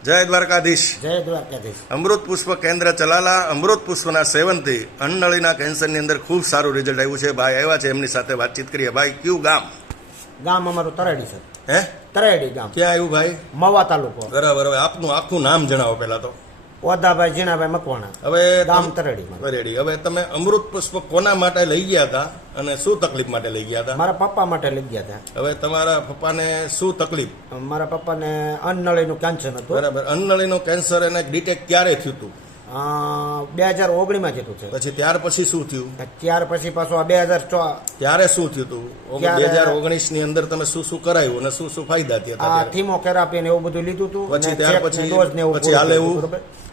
જય દ્વારકાધીશ. જય દ્વારકાધીશ. અમૃત પુષ્પ કેન્દ્ર ચલાલા. અમૃત પુષ્પના સેવનથી અન્નનળીના કેન્સરની અંદર ખૂબ સારું રિઝલ્ટ આવ્યું છે. ભાઈ આવ્યા છે, એમની સાથે વાતચીત કરીએ. ભાઈ, કયું ગામ? ગામ અમારું તરેડી છે. હે, તરેડી ગામ. ક્યાં આવ્યું ભાઈ? મવા તાલુકો. બરાબર. હવે આપનું આખું નામ જણાવો પહેલા તો. ઓદાભાઈ જીણાભાઈ મકવાણા. હવે ગામ તરેડી. તરેડી. હવે તમે અમૃત પુષ્પ કોના માટે લઈ ગયા હતા અને શું તકલીફ માટે લઈ ગયા હતા? મારા પપ્પા માટે લઈ ગયા હતા. હવે તમારા પપ્પાને શું તકલીફ? મારા પપ્પાને અન્નનળીનું કેન્સર હતું. બરાબર. અન્નનળીનું કેન્સર એને ડિટેક્ટ ક્યારે થયું હતું? 2019 જેટલું છે. પછી ત્યાર પછી શું થયું? ત્યાર પછી પાછું આ 2004 ત્યારે શું થયું હતું? 2019 ની અંદર તમે શું શું કરાયું અને શું શું ફાયદા થયા? આ થીમોથેરાપી ને એવું બધું લીધું હતું. પછી ત્યાર પછી ડોઝ ને એવું પછી હાલે એવું?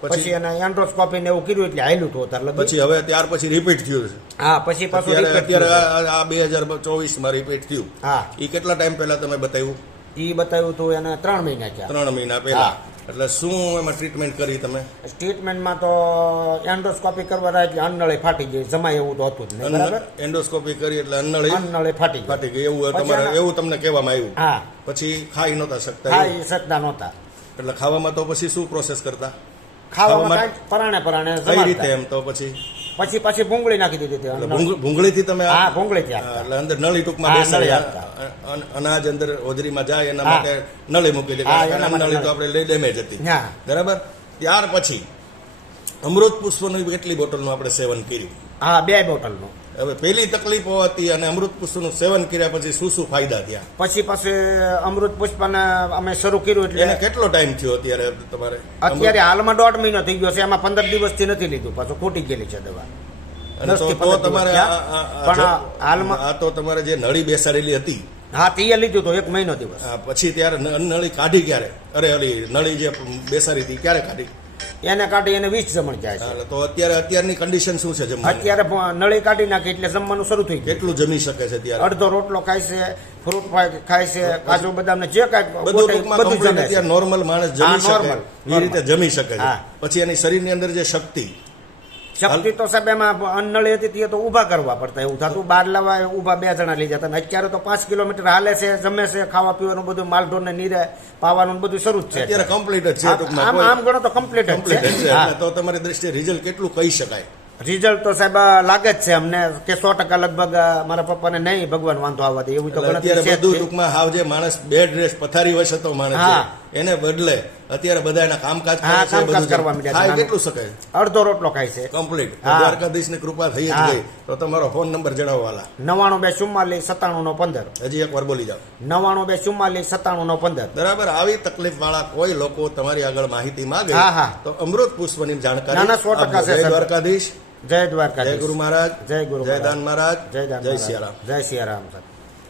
પછી એને એન્ડ્રોસ્કોપી ને એવું કર્યું એટલે હાલ્યું હતું અત્યારે લગભગ. પછી હવે ત્યાર પછી રિપીટ થયું છે? હા, પછી પાછું અત્યારે આ 2024 માં રિપીટ થયું. હા. એ કેટલા ટાઈમ પહેલા તમે બતાવ્યું? એ બતાવ્યું હતું એને 3 મહિના થયા. 3 મહિના પહેલા. એટલે શું એમાં ટ્રીટમેન્ટ કરી તમે? ટ્રીટમેન્ટમાં તો એન્ડોસ્કોપી કરવા રહ્યા એટલે અન્નળી ફાટી ગઈ. જમાય એવું તો હતું જ નહીં. બરાબર. એન્ડોસ્કોપી કરી એટલે અન્નળી ફાટી ગઈ એવું તમારે એવું તમને કહેવામાં આવ્યું? હા. પછી ખાઈ નહોતા શકતા? ખાઈ શકતા નહોતા. એટલે ખાવામાં તો પછી શું પ્રોસેસ કરતા? ખાવામાં પરાણે કઈ રીતે એમ તો પછી પછી ભૂંગળી નાખી દીધી હતી. ભૂંગળીથી તમે? હા, ભૂંગળીથી. એટલે અંદર નળી ટૂંકમાં બેસાડી અનાજ અંદર હોજરીમાં જાય એના માટે નળી મૂકી દે. નળી તો આપણે ડેમેજ હતી. બરાબર. ત્યાર પછી અમૃત પુષ્પનું કેટલી બોટલનું આપણે સેવન કર્યું? હા, 2 બોટલનું. હવે પેલી તકલીફો હતી અને અમૃત પુષ્પનું સેવન કર્યા પછી શું શું ફાયદા થયા? પછી અમૃત પુષ્પને અમે શરૂ કર્યું એટલે એને કેટલો ટાઈમ થયો અત્યારે તમારે? અત્યારે હાલમાં 1.5 મહિનો થઈ ગયો છે. એમાં 15 દિવસથી નથી લીધું. પાછું ખૂટી ગયેલી છે દવા. અને તો તમારે હાલમાં આ તો તમારે જે નળી બેસાડેલી હતી, હા, તે લીધું તો 1 મહિનો દિવસ. પછી ત્યારે નળી કાઢી ક્યારે? અરે નળી જે બેસાડી હતી ક્યારે કાઢી? એને કાઢી એને 20 જમણ જાય છે. તો અત્યારની કન્ડિશન શું છે જમવાની? અત્યારે નળી કાઢી નાખી એટલે જમવાનું શરૂ થઈ ગયું. કેટલું જમી શકે છે ત્યારે? અડધો રોટલો ખાય છે, ફ્રૂટ ખાય છે, કાજુ બદામ ને જે કાંઈ બધું જમે છે. નોર્મલ માણસ જમી શકે એ રીતે જમી શકે છે. પછી એની શરીરની અંદર જે શક્તિ તો સાહેબ એમાં અન્નળી હતી તે તો ઊભા કરવા પડતા. એવું થતું બહાર લાવવા ઊભા 2 જણા લઈ જતા. અત્યારે તો 5 કિલોમીટર હાલે છે, જમે છે, ખાવા પીવાનું બધું માલઢોર ને નીરે પાવાનું બધું શરૂ જ છે. અત્યારે કમ્પ્લીટ જ છે. આમ ગણો તો કમ્પ્લીટ જ છે. તો તમારી દ્રષ્ટિએ રિઝલ્ટ કેટલું કહી શકાય? રિઝલ્ટ તો સાહેબ લાગે જ છે અમને કે 100% લગભગ. મારા પપ્પાને નહીં ભગવાન વાંધો આવવા દે એવી તો અત્યારે બધું ટૂંકમાં હાવ જે માણસ બેડ રેસ્ટ પથારી વસ હતો માણસ એને બદલે અત્યારે બધા એના કામકાજ કરવા માંડ્યા. કેટલું શકે? અડધો રોટલો ખાય છે. કમ્પ્લીટ. દ્વારકાધીશ ની કૃપા થઈ જ ગઈ. તો તમારો ફોન નંબર જણાવો વાલા. 9924479915. હજી એકવાર બોલી જાઓ. 992447979915. બરાબર. આવી તકલીફ વાળા કોઈ લોકો તમારી આગળ માહિતી માંગે તો અમૃત પુષ્પની જાણકારી. 100% છે. જય દ્વારકાધીશ. જય દ્વારકાધીશ. જય ગુરુ મહારાજ. જય ગુરુ. જય દાન મહારાજ. જય દાન. જય સિયારામ. જય સિયારામ.